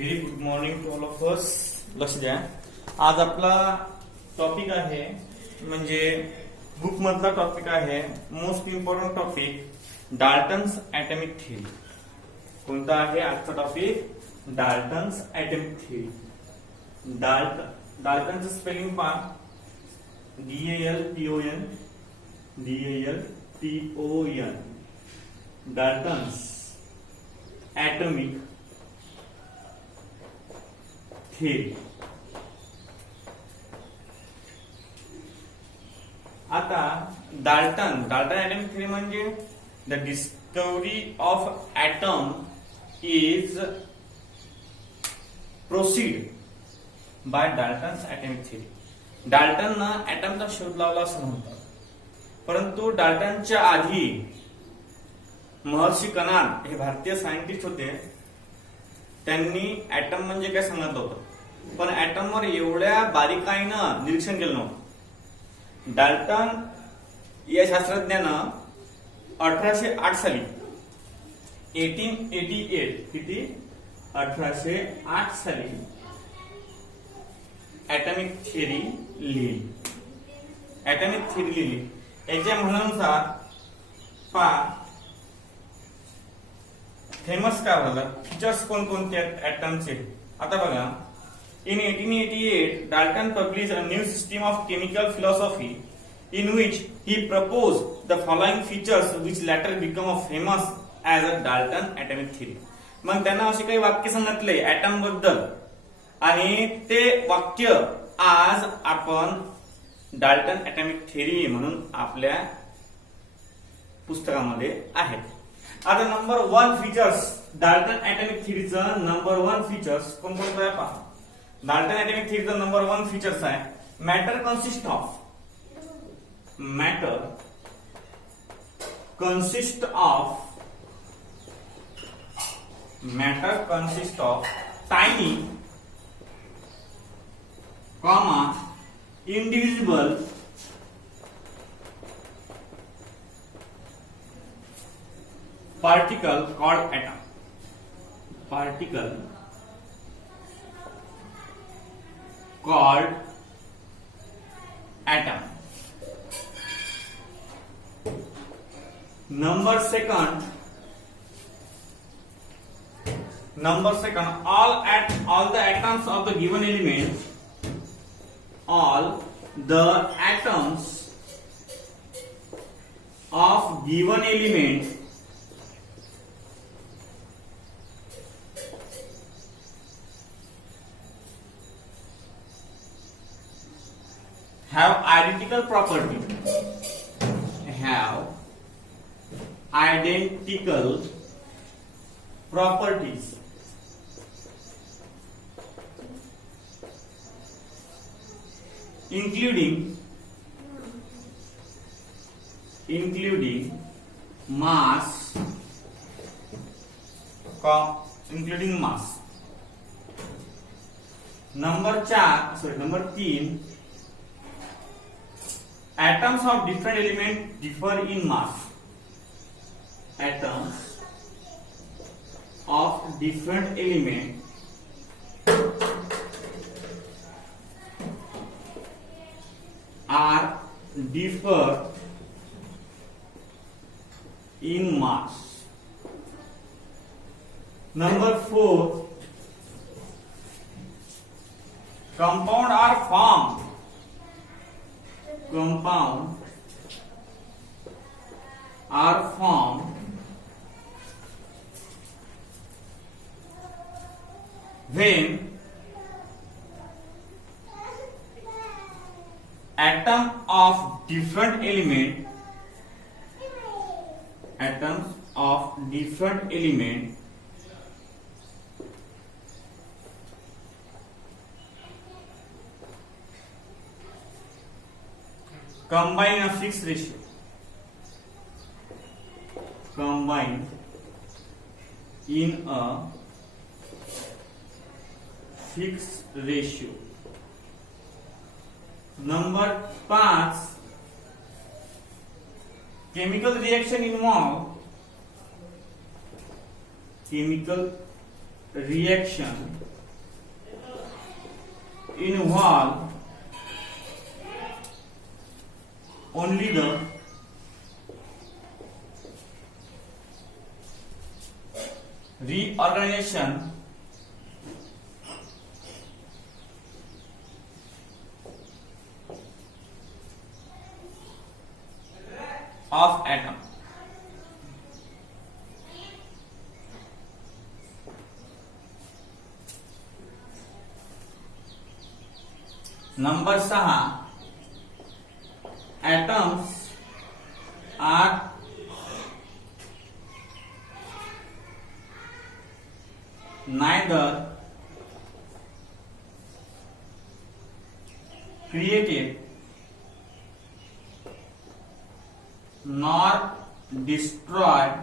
Very good morning to all of us. लक्ष द्या. आज आपला टॉपिक आहे म्हणजे बुक मधला टॉपिक आहे most important topic Dalton's atomic theory. कोणता आहे आजचा टॉपिक? Dalton's atomic theory. डाल्टनचं स्पेलिंग पहा. DALTON Dalton's atomic theory. आता डाल्टन ॲटॉमिक थेरी म्हणजे the discovery of atom is proceed by Dalton's atomic theory. डाल्टननं ॲटमचा शोध लावला असं म्हणतात, परंतु डाल्टनच्या आधी महर्षी कनाद हे भारतीय सायंटिस्ट होते. त्यांनी ॲटम म्हणजे काय सांगितलं होतं, पण ॲटमवर एवढ्या बारीकाईनं निरीक्षण केलं नव्हतं. डाल्टन या शास्त्रज्ञानं 1808 साली 1808 साली ॲटॉमिक थेरी लिहिली. याच्या म्हणण्यानुसार फेमस काय झालं, फीचर्स कोणकोणते आहेत ॲटमचे. आता बघा, in 1888 Dalton published a new system of chemical philosophy in which he proposed the following features which later become famous as a Dalton atomic theory. मग त्यांना असे काही वाक्य सांगितले ॲटम बद्दल आणि ते वाक्य आज आपण डाल्टन ॲटॉमिक थेरी म्हणून आपल्या पुस्तकामध्ये आहेत. आता नंबर 1 फीचर्स डाल्टन ॲटॉमिक थेरीचं नंबर 1 फीचर्स कोणकोणतं आहे पहा. डाल्टन ॲटॉमिक थेरीचं नंबर 1 फीचर्स आहे matter consist of tiny indivisible particle called atom. Number second, all the atoms of the given element, have identical properties, including mass. Number 3, atoms of different elements differ in mass. Atoms of different elements differ in mass. Number 4, compound are formed when atoms of different element combine in a fixed ratio. Number 5, chemical reaction involve chemical reaction involve only the reorganization of atom. Number 6, atoms are neither created nor destroyed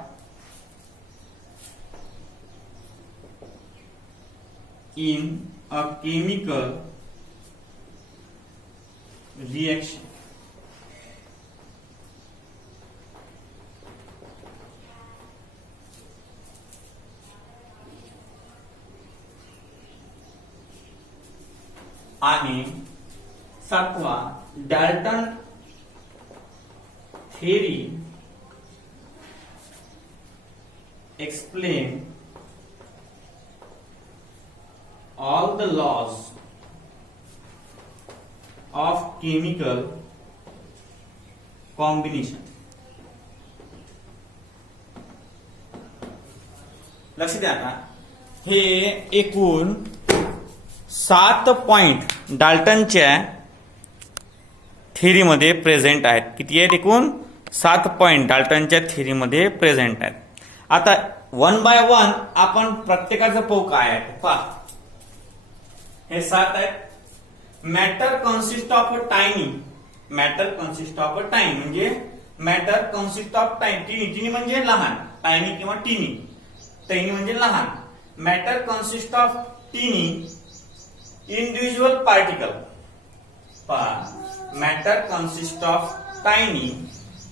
in a chemical reaction. आणि 7वा, Dalton theory explain all the laws of chemical combination. लक्ष द्या आता, हे एकूण 7 point डाल्टनच्या थेरीमध्ये present आहेत. किती आहेत? एकूण 7 पॉइंट डाल्टनच्या थेरीमध्ये प्रेझेंट आहेत. आता वन बाय वन आपण प्रत्येकाचं पाहू काय आहे. पहा, हे 7 आहेत. Matter consist of a tiny. Matter consist of a tiny म्हणजे matter consist of tiny. Tiny म्हणजे लहान, टायनी किंवा टिनी. टायनी म्हणजे लहान. Matter consist of tiny individual particle. पहा, matter consist of tiny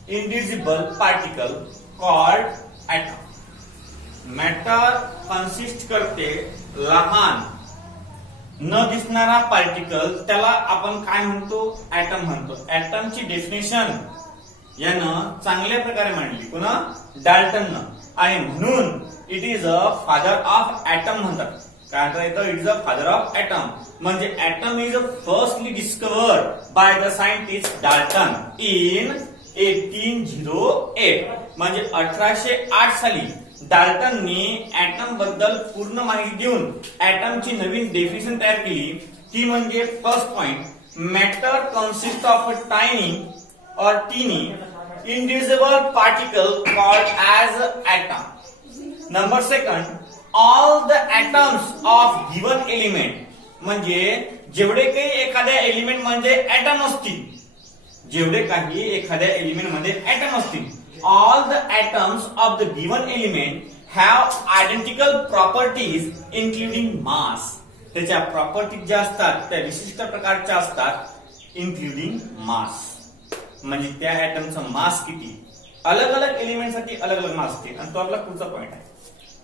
indivisible particle called atom. Matter consist करते लहान न दिसणारा पार्टिकल, त्याला आपण काय म्हणतो? ॲटम म्हणतो. ॲटमची डेफिनेशन यानं चांगल्या प्रकारे मांडली. पुन्हा डाल्टननं. आणि म्हणून it is a father of atom म्हणतात. काय म्हणतात येतं? It is a father of atom. म्हणजे atom is firstly discovered by the scientist Dalton in 1808. म्हणजे 1808 साली डाल्टननी ॲटम बद्दल पूर्ण माहिती देऊन ॲटमची नवीन डेफिनेशन तयार केली. ती म्हणजे first point, matter consist of a tiny or tiny indivisible particle called as atom. Number second, all the atoms of given element. म्हणजे जेवढे काही एखाद्या एलिमेंट मध्ये ॲटम असतील, जेवढे काही एखाद्या एलिमेंट मध्ये ॲटम असतील, all the atoms of the given element have identical properties including mass. त्याच्या प्रॉपर्टीज ज्या असतात त्या विशिष्ट प्रकारच्या असतात, including mass. म्हणजे त्या ॲटमचं मास किती. अलग अलग एलिमेंट साठी अलग अलग मास असते. आणि तो आपला पुढचा पॉइंट आहे.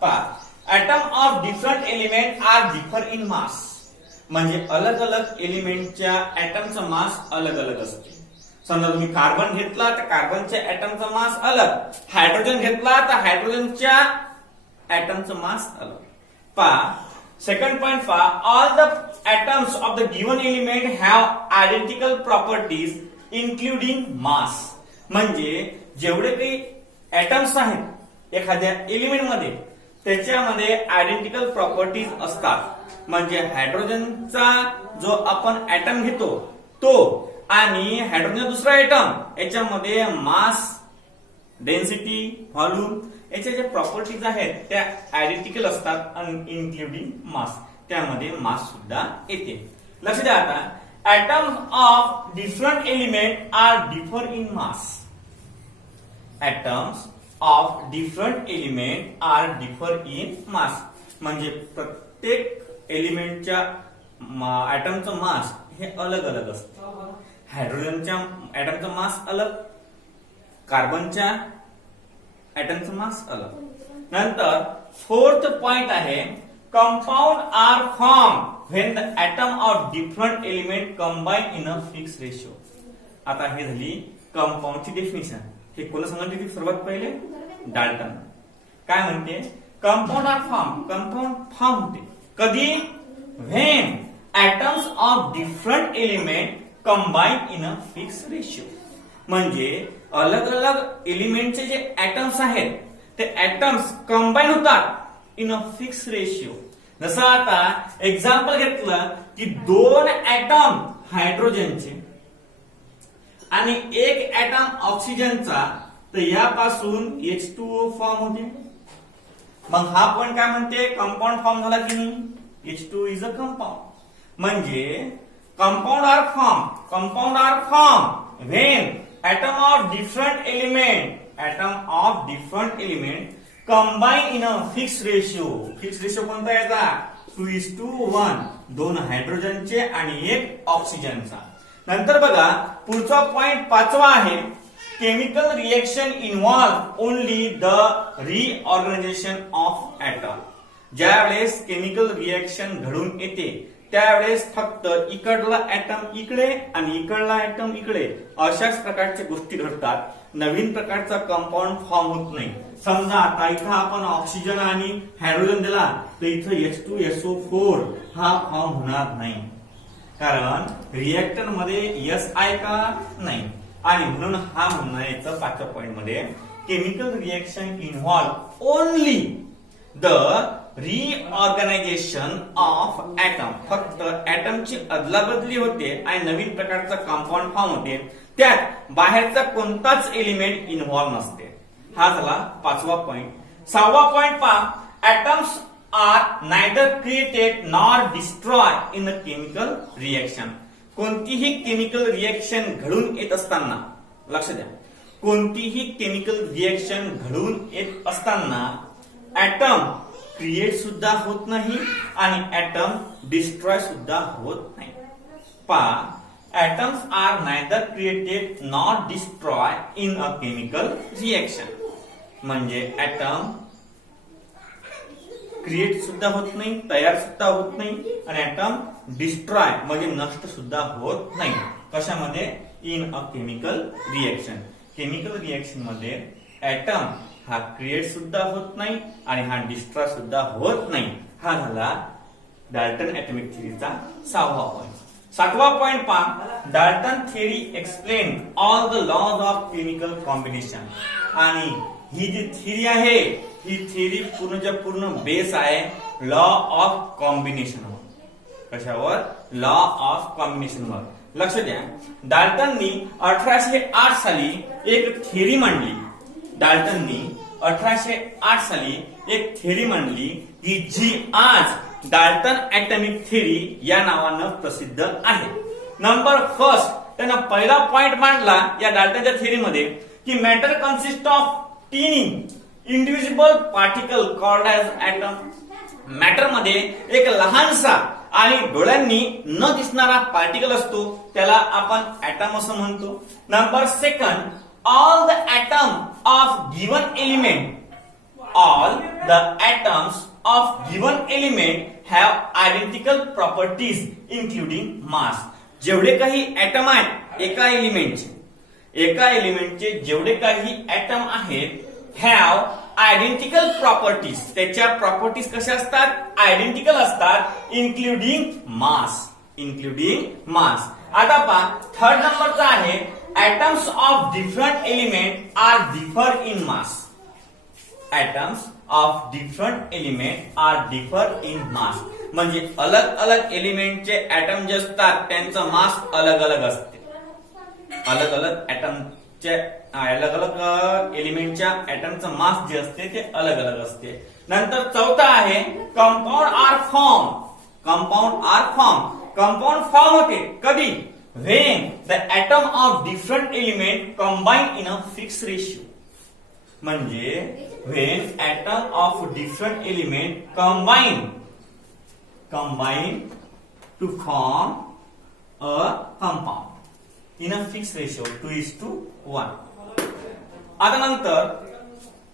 पहा, atom of different element are differ in mass. म्हणजे अलग अलग एलिमेंटच्या ॲटमचं मास अलग अलग असते. समजा तुम्ही कार्बन घेतला तर कार्बनच्या ॲटमचा मास अलग, हायड्रोजन घेतला तर हायड्रोजनच्या ॲटमचं मास अलग. पहा, सेकंड पॉइंट पहा, all the atoms of the given element have identical properties including mass. म्हणजे जेवढे काही ॲटम्स आहेत एखाद्या एलिमेंट मध्ये त्याच्यामध्ये आयडेंटिकल प्रॉपर्टीज असतात. म्हणजे हायड्रोजनचा जो आपण ॲटम घेतो तो आणि हायड्रोजन दुसरा ॲटम, याच्यामध्ये मास, डेन्सिटी, व्हॉल्यूम याच्या ज्या प्रॉपर्टीज आहेत त्या आयडेंटिकल असतात. इन्क्लुडिंग मास, त्यामध्ये मास सुद्धा येते. लक्ष द्या आता, atom of different element are differ in mass. Atoms of different element are differ in mass. म्हणजे प्रत्येक एलिमेंटच्या ॲटमचं मास हे अलग अलग असतं. हायड्रोजनच्या ॲटमचा मास अलग, कार्बनच्या ॲटमचा मास अलग. नंतर फोर्थ पॉइंट आहे, compound are form when the atom of different element combine in a fix ratio. आता हे झाली कंपाऊंडची डेफिनेशन. हे कोण सांगितली सर्वात पहिले? डाल्टन. काय म्हणते? Compound are form, compound form होते कधी? When atoms of different element combine in a fix ratio. म्हणजे अलग अलग एलिमेंटचे जे ऍटम्स आहेत ते ऍटम्स कंबाईन होतात इन अ फिक्स रेशिओ. जसं आता एक्झाम्पल घेतलं की 2 ऍटम हायड्रोजनचे आणि 1 ऍटम ऑक्सिजनचा, तर यापासून H2O फॉर्म होते. मग हा पण काय म्हणते? कंपाऊंड फॉर्म झाला की नाही? H2 is a compound. म्हणजे compound are form when atom of different element combine in a fix ratio. Fix ratio कोणता याचा? 2:1. 2 हायड्रोजनचे आणि 1 ऑक्सिजनचा. नंतर बघा पुढचा पॉइंट 5वा आहे. Chemical reaction involve only the reorganisation of atom. ज्या वेळेस केमिकल रिएक्शन घडून येते त्यावेळेस फक्त इकडला ऍटम इकडे आणि इकडला ऍटम इकडे अशाच प्रकारच्या गोष्टी घडतात. नवीन प्रकारचा कंपाऊंड फॉर्म होत नाही. समजा आता इथं आपण ऑक्सिजन आणि हायड्रोजन दिला तर इथं H2SO4 हा फॉर्म होणार नाही. कारण रिएक्टर मध्ये यस आहे का? नाही. आणि म्हणून हा म्हणणं याचं 5व्या पॉइंट मध्ये chemical reaction involve only the reorganisation of atom. फक्त ऍटमची अदलाबदली होते आणि नवीन प्रकारचा कंपाऊंड फॉर्म होते. त्यात बाहेरचा कोणताच एलिमेंट इन्व्हॉल्व नसते. हा झाला 5वा पॉइंट. 6वा पॉइंट पहा. Atoms are neither created nor destroy in a chemical reaction. कोणतीही केमिकल रिएक्शन घडून येत असताना, लक्ष द्या, कोणतीही केमिकल रिएक्शन घडून येत असताना ऍटम क्रिएट सुद्धा होत नाही आणि ऍटम डिस्ट्रॉय सुद्धा होत नाही. पहा, atoms are neither created nor destroyed in a chemical reaction. म्हणजे ऍटम क्रिएट सुद्धा होत नाही, तयार सुद्धा होत नाही आणि ऍटम डिस्ट्रॉय म्हणजे नष्ट सुद्धा होत नाही. कशामध्ये? In a chemical reaction. Chemical reaction मध्ये ऍटम हा क्रिएट सुद्धा होत नाही आणि हा डिस्ट्रॉय सुद्धा होत नाही. हा झाला डाल्टन ऍटॉमिक थिअरीचा 6वा पॉइंट. 7वा पॉइंट पहा. Dalton theory explain all the laws of chemical combination. आणि ही जी थिअरी आहे ही थिअरी पूर्णच्या पूर्ण बेस आहे लॉ ऑफ कॉम्बिनेशन वर. कशावर? लॉ ऑफ कॉम्बिनेशन वर. लक्ष द्या, डाल्टननी 1808 साली एक थिअरी मांडली. डाल्टननी 1808 साली एक थिअरी मांडली की जी आज डाल्टन ऍटॉमिक थिअरी या नावानं प्रसिद्ध आहे. नंबर फर्स्ट त्यांना पहिला पॉइंट मांडला या डाल्टनच्या थिअरीमध्ये की matter consist of tiny indivisible particle called as atom. मॅटर मध्ये एक लहानसा आणि डोळ्यांनी न दिसणारा पार्टिकल असतो, त्याला आपण ऍटम असं म्हणतो. Number second, all the atom of given element, all the atoms of given element have identical properties including mass. जेवढे काही ऍटम आहेत एका एलिमेंटचे जेवढे काही ऍटम आहेत have identical properties. त्याच्या प्रॉपर्टीज कशा असतात? आयडेंटिकल असतात. including mass. आता पहा, थर्ड नंबरचा आहे atoms of different element are differ in mass. atoms of different element are differ in mass. म्हणजे अलग अलग एलिमेंटचे ऍटम जे असतात त्यांचं मास अलग अलग असते. अलग अलग एलिमेंटच्या ऍटमचं मास जे असते ते अलग अलग असते. नंतर चौथा आहे compound are form. Compound form होते कधी? When the atom of different element combine in a fix ratio. म्हणजे when atom of different element combine to form a compound in a fixed ratio 2:1. आता नंतर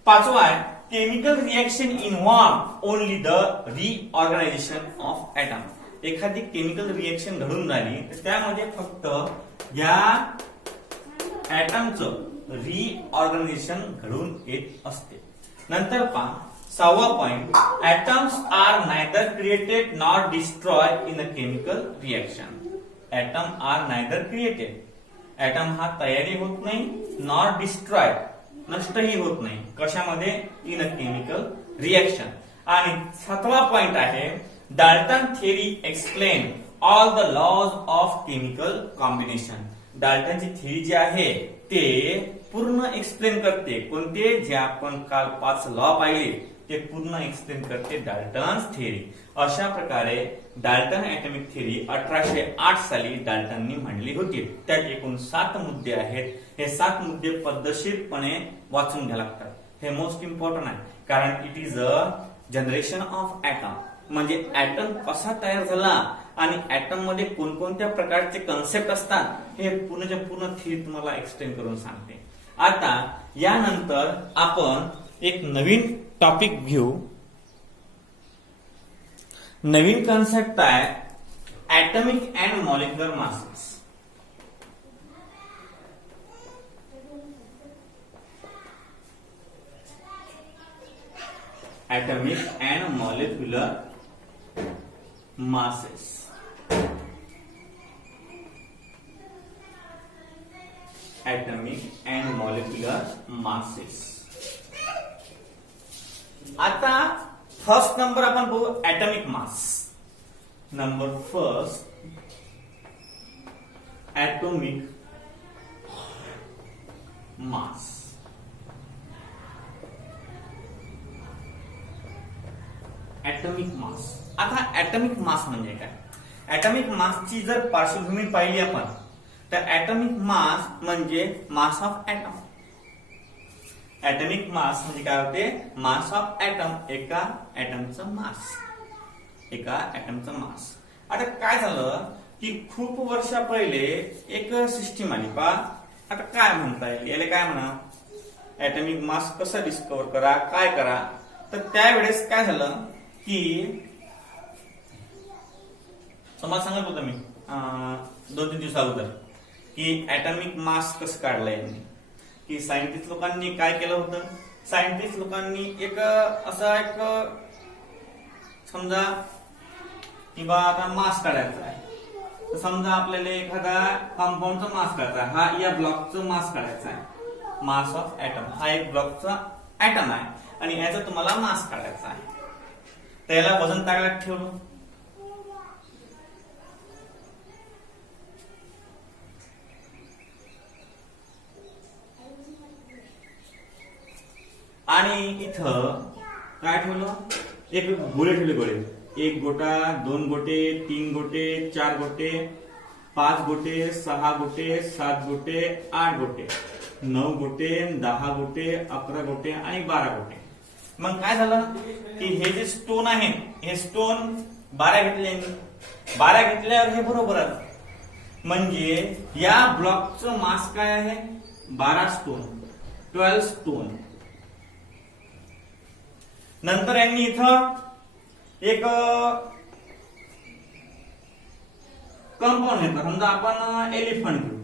पाचवा आहे chemical reaction involve only the reorganisation of atom. एखादी chemical reaction घडून राहिली तर त्यामध्ये फक्त या ऍटमचं रिऑर्गनायझेशन घडून येत असते. नंतर पहा 6वा point, atoms are neither created nor destroyed in a chemical reaction. Atom are neither created. Atom हा तयारी होत नाही, nor destroyed, नष्टही होत नाही. कशामध्ये? in a chemical reaction. आणि 7वा पॉइंट आहे, Dalton theory explain all the laws of chemical combination. डाल्टनची थेरी जी आहे ते पूर्ण एक्सप्लेन करते. कोणते? जे आपण काल 5 लॉ पाहिले ते पूर्ण एक्सप्लेन करते डाल्टन्स थेरी. अशा प्रकारे डाल्टन ऍटॉमिक थेरी 1808 साली डाल्टननी मांडली होती. त्यात एकूण 7 मुद्दे आहेत. हे 7 मुद्दे पद्धतशीरपणे वाचून घ्यावे लागतात. हे मोस्ट इम्पॉर्टंट आहे, कारण it is a generation of atom. म्हणजे ऍटम कसा तयार झाला आणि ऍटम मध्ये कोणकोणत्या प्रकारचे कन्सेप्ट असतात हे पूर्णच्या पूर्ण थेरी तुम्हाला एक्सप्लेन करून सांगते. आता यानंतर आपण एक नवीन टॉपिक घेऊ. नवीन कन्सेप्ट आहे atomic and molecular masses. atomic and molecular masses. Atomic and molecular masses. आता फर्स्ट नंबर आपण बघू atomic mass. Number first atomic mass. Atomic mass. आता ऍटॉमिक मास म्हणजे काय? ऍटॉमिक मासची जर पार्श्वभूमी पाहिली आपण तर ऍटॉमिक मास म्हणजे mass of atom. Atomic mass म्हणजे काय होते? Mass of atom. एका ऍटमचं मास. एका ऍटमचं मास. आता काय झालं की खूप वर्षा पहिले एक सिस्टीम आली. पहा आता काय म्हणता येईल याला? काय म्हणा? ऍटॉमिक मास कसं डिस्कवर करा, काय करा? तर त्यावेळेस काय झालं की तुम्हाला सांगत होतं मी 2-3 दिवसा अगोदर की ऍटॉमिक मास कसं काढलंय की सायंटिस्ट लोकांनी काय केलं होतं. सायंटिस्ट लोकांनी एक असा एक समजा की बा आता मास काढायचा आहे. तर समजा आपल्याला एखादा कंपाऊंडचा मास काढायचा आहे. हा या ब्लॉकचं मास काढायचा आहे. Mass of atom. हा एक ब्लॉकचा ऍटम आहे आणि याचा तुम्हाला मास काढायचा आहे. त्याला वजन तागात ठेवलं. आणि इथं काय ठेवलं? एक गोळे ठेवले. गोळे 1 गोटा, 2 गोटे, 3 गोटे, 4 गोटे, 5 गोटे, 6 गोटे, 7 गोटे, 8 गोटे, 9 गोटे, 10 गोटे, 11 गोटे आणि 12 गोटे. मग काय झालं की हे जे स्टोन आहे हे स्टोन 12 घेतले. 12 घेतल्यावर हे बरोबर आलं. म्हणजे या ब्लॉकचं मास काय आहे? 12 स्टोन, 12 स्टोन. नंतर यांनी इथं एक कंपाऊंड घेतला. समजा आपण एलिफंट घेऊ.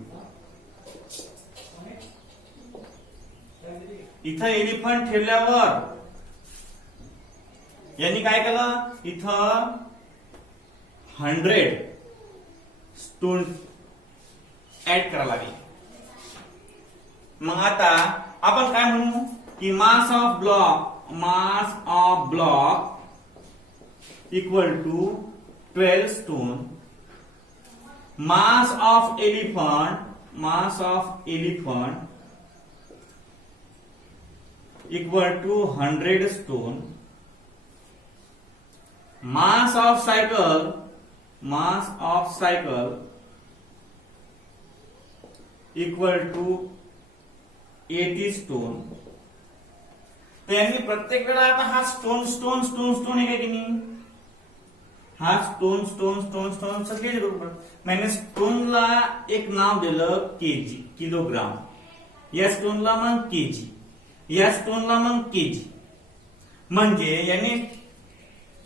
इथं एलिफंट ठेवल्यावर यांनी काय केलं? इथं 100 स्टोन ऍड करायला लागले. मग आता आपण काय म्हणू की मास of block equal to 12 stone. Mass of elephant equal to 100 stone. Mass of cycle equal to 80 stone. त्यांनी प्रत्येक वेळा आता हा स्टोन आहे की नाही? हा स्टोन सगळे बरोबर. मैंने स्टोनला एक नाव दिलं केजी, किलोग्राम. या स्टोनला मग केजी, या स्टोनला मग केजी. म्हणजे यांनी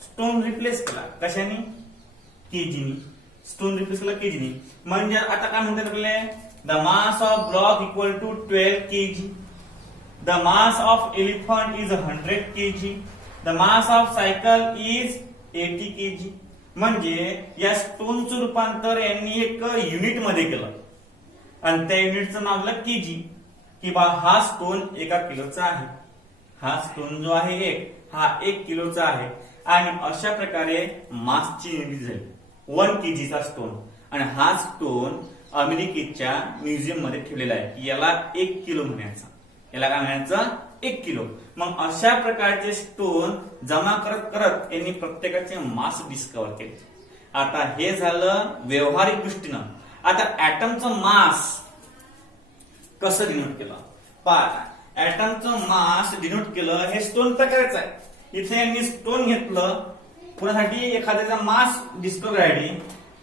स्टोन रिप्लेस केला कशाने? केजीनी. स्टोन रिप्लेस केला केजीनी. म्हणजे आता काय म्हणतात आपल्याला? The mass of block equal to 12 kg. The mass of elephant is 100 kg. The mass of cycle is 80 kg. म्हणजे या स्टोनचं रूपांतर यांनी एक युनिट मध्ये केलं आणि त्या युनिटचं नाव दिलं केजी. की बा हा स्टोन 1 किलोचा आहे. हा स्टोन जो आहे हा 1 किलोचा आहे आणि अशा प्रकारे मासची निर्मिती झाली 1 kg चा स्टोन. आणि हा स्टोन अमेरिकेच्या म्युझियम मध्ये ठेवलेला आहे. याला 1 किलो म्हणायचा. याला काय म्हणायचं? 1 किलो. मग अशा प्रकारचे स्टोन जमा करत करत यांनी प्रत्येकाचे मास डिस्कवर केले. आता हे झालं व्यवहारिक दृष्टीनं. आता ऍटमचं मास कसं डिनोट केलं? पहा, ऍटमचं मास डिनोट केलं हे स्टोन प्रकारचं आहे. इथे यांनी स्टोन घेतलं कोणासाठी? एखाद्याचा मास डिस्कवर करायसाठी.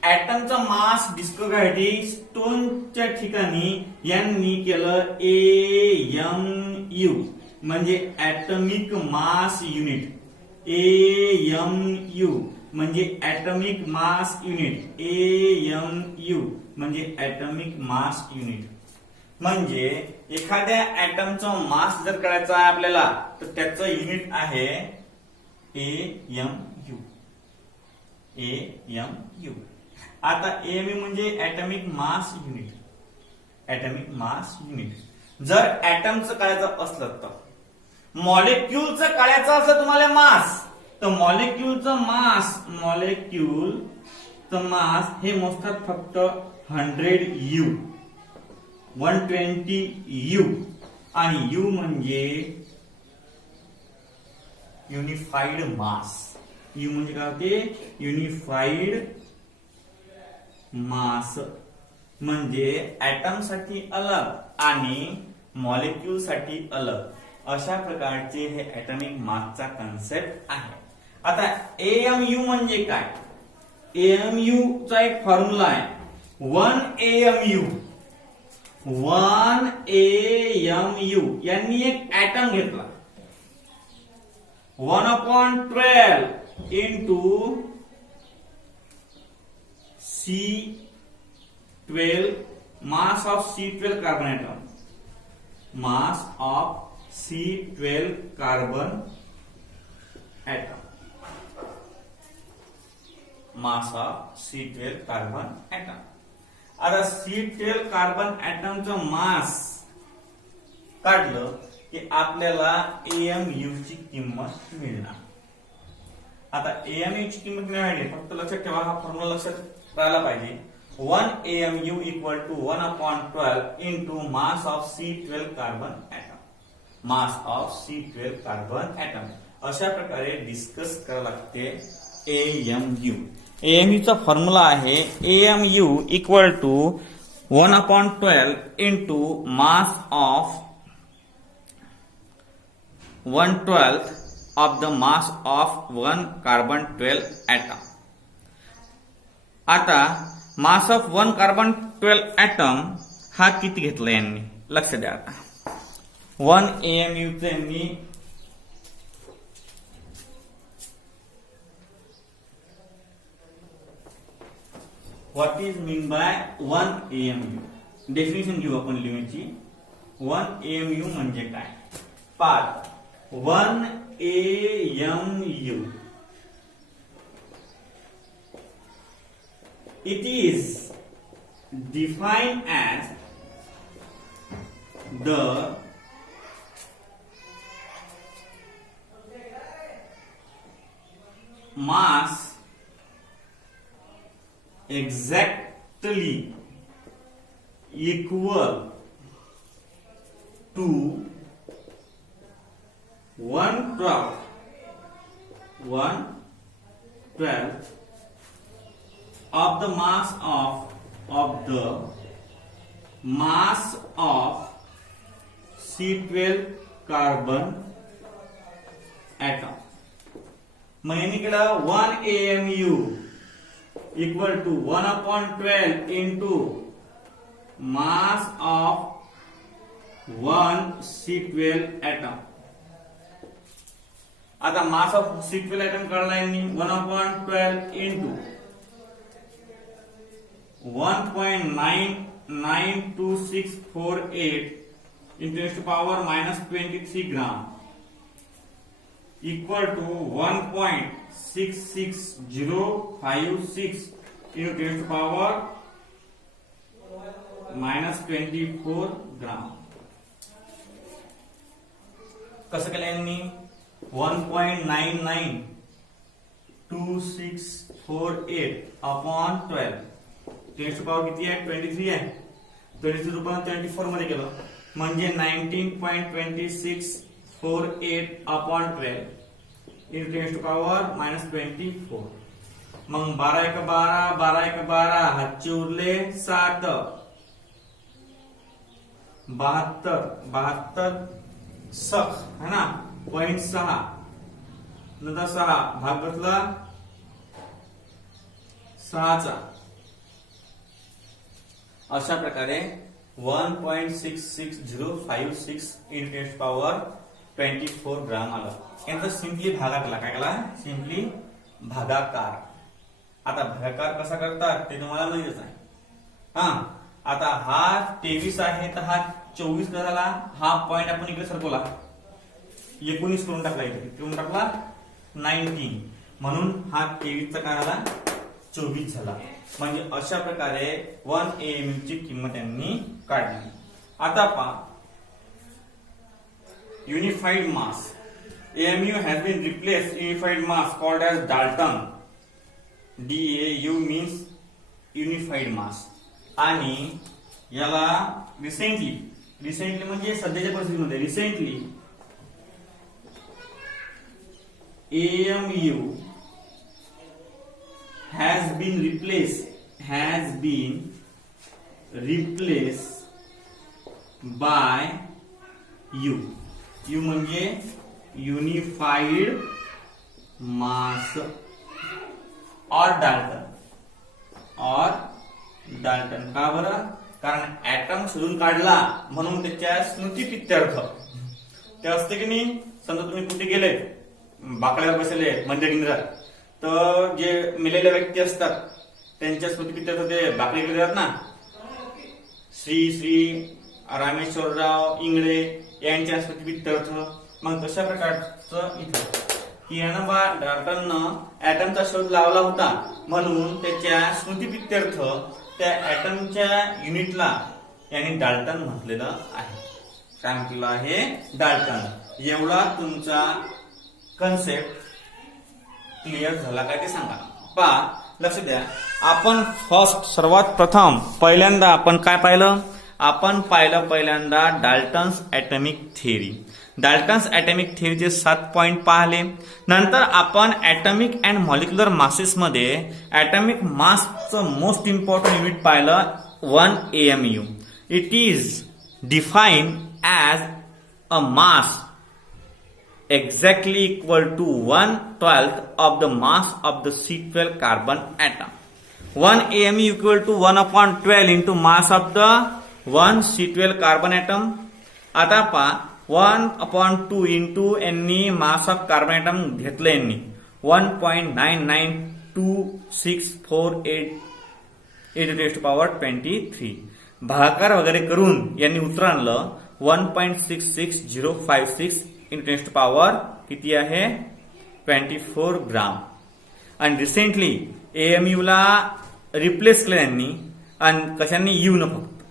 ऍटमचा मास डिस्कवर करायसाठी स्टोनच्या ठिकाणी यांनी केलं AMU म्हणजे ऍटमिक मास युनिट. AMU म्हणजे ऍटमिक मास युनिट. AMU म्हणजे ऍटमिक मास युनिट. म्हणजे एखाद्या ऍटमचं मास जर करायचा आहे आपल्याला तर त्याचं युनिट आहे AMU. AMU. आता AMU म्हणजे ऍटमिक मास युनिट. ऍटमिक mass unit. जर ऍटमचं काढायचं असलं तर मॉलिक्युलचं काढायचं असलं तुम्हाला मास तर मॉलिक्युलचं मास हे मोजतात फक्त 100U 120U आणि U म्हणजे युनिफाईड मास. U म्हणजे काय होते? Unified mass. म्हणजे ऍटम साठी अलग आणि मॉलिक्युल साठी अलग अशा प्रकारचे हे ऍटमिक मासचा कन्सेप्ट आहे. आता AMU म्हणजे काय? AMU चा एक फॉर्म्युला आहे 1 AMU. यांनी एक ऍटम घेतला 1/12 into C12 mass of C12 carbon atom. Mass of C12 carbon atom. Mass of C12 carbon atom. आता C12 कार्बन ऍटमचं मास काढलं की आपल्याला AMU ची किंमत मिळणार. आता AMU ची किंमत मिळाली फक्त लक्षात ठेवा हा फॉर्म्युला लक्षात राहिला पाहिजे. 1 AMU equal to 1/12 into mass of C12 carbon atom. Mass of C12 carbon atom. अशा प्रकारे डिस्कस करावं लागते AMU. AMU चा फॉर्म्युला आहे AMU equal to 1/12 into mass of 1/12 of the mass of 1 carbon 12 atom. आता मास ऑफ 1 कार्बन 12 ऍटम हा किती घेतला यांनी? लक्ष द्या. आता 1 AMU चे यांनी what is mean by 1 AMU? Definition घेऊ आपण लिमिटची. 1 AMU म्हणजे काय? पाच 1 AMU it is defined as the mass exactly equal to 1/12 of the mass of C12 carbon atom. मग यांनी केलं 1 AMU equal to 1/12 into mass of 1 C12 atom. आता मास ऑफ सिक्वेल ऍटम काढला यांनी 1/12 into 1.99268 into × -23 gram equal to 1.66056 into × -24 ग्राम. कसं केलं यांनी 1.99268 upon 12 taste power किती आहे 23 आहे 23 रूपांतर 24 मध्ये केलं म्हणजे 19.2648 अपॉन 12 into टेस्ट पॉवर -24. मग 12 × 12 12 × 12 हातचे उरले 7 72 सख है ना 0.6 नंतर 6 भाग बसला 6चा. अशा प्रकारे 1.66056 into टेस्ट पॉवर 24 ग्राम आला. यांचा सिंपली भागाकारला काय केला सिंपली भागाकार. आता भागाकार कसा करतात ते तुम्हाला माहितीच आहे. हा आता हा 23 आहे तर हा 24 झाला. हा पॉइंट आपण इकडे सरकवला 19 करून टाकला इथे करून टाकला 19 म्हणून हा 23 चा काय झाला 24 झाला. म्हणजे अशा प्रकारे 1 AMU ची किंमत त्यांनी काढली. आता पहा unified mass AMU has been replaced unified mass called as Dalton. DAU means unified mass. आणि याला रिसेंटली म्हणजे सध्याच्या परिस्थितीमध्ये recently AMU has been replaced by U. U म्हणजे युनिफाईड मास और डाल्टन का बरं कारण ऍटम शोधून काढला म्हणून त्याच्या स्मृतीप्रित्यर्थ ते असते की नाही. समजा तुम्ही कुठे गेले बाकड्यावर बसले मंदिर केंद्रात तर जे मेलेले व्यक्ती असतात त्यांच्या स्मृतीप्रित्यर्थ ते बाकडे केले जातात ना. श्री रामेश्वरराव इंगळे यांच्या स्मृतीप्रित्यर्थ. मग तशा प्रकारचं इथं की डाल्टननं ऍटमचा शोध लावला होता म्हणून त्याच्या स्मृतीप्रित्यर्थ त्या ऍटमच्या युनिटला यांनी डाल्टन म्हटलेलं आहे. काय म्हटलेलं आहे डाल्टन. एवढा तुमचा कन्सेप्ट क्लिअर झाला काय ते सांगा. पहा लक्ष द्या. आपण सर्वात प्रथम पहिल्यांदा आपण काय पाहिलं आपण पहिल्यांदा Dalton's atomic theory. Dalton's atomic थिअरीचे 7 पॉइंट पाहिले. नंतर आपण ऍटॉमिक अँड मॉलिक्युलर मासेस मध्ये ऍटॉमिक मासचं मोस्ट इम्पॉर्टंट युनिट पाहिलं 1 AMU. It is defined as a mass exactly equal to 1/12 of the mass of the C12 carbon atom. 1 AMU equal to 1/12 into mass of the 1 C12 carbon atom. आता पहा 1/2 into यांनी mass of carbon atom घेतलं यांनी 1.99268 × 10⁻23. भागाकार वगैरे करून यांनी उत्तर आणलं 1.66056 × 10⁻ किती आहे 24 ग्राम. आणि रिसेंटली AMU ला रिप्लेस केलं यांनी आणि कशाने U न फक्त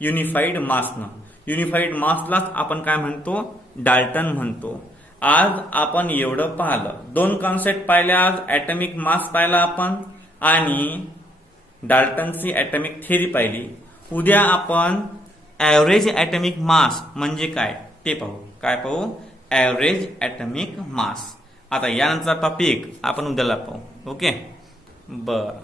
युनिफाईड मासनं. युनिफाईड मासलाच आपण काय म्हणतो डाल्टन म्हणतो. आज आपण एवढं पाहिलं 2 कॉन्सेप्ट पाहिले. आज ऍटॉमिक मास पाहिला आपण आणि डाल्टनची ऍटॉमिक थिअरी पाहिली. उद्या आपण ऍव्हरेज ऍटॉमिक मास म्हणजे काय ते पाहू. काय पाहू ऍव्हरेज ऍटॉमिक मास. आता यानंतरचा टॉपिक आपण उद्याला पाहू. ओके बरं.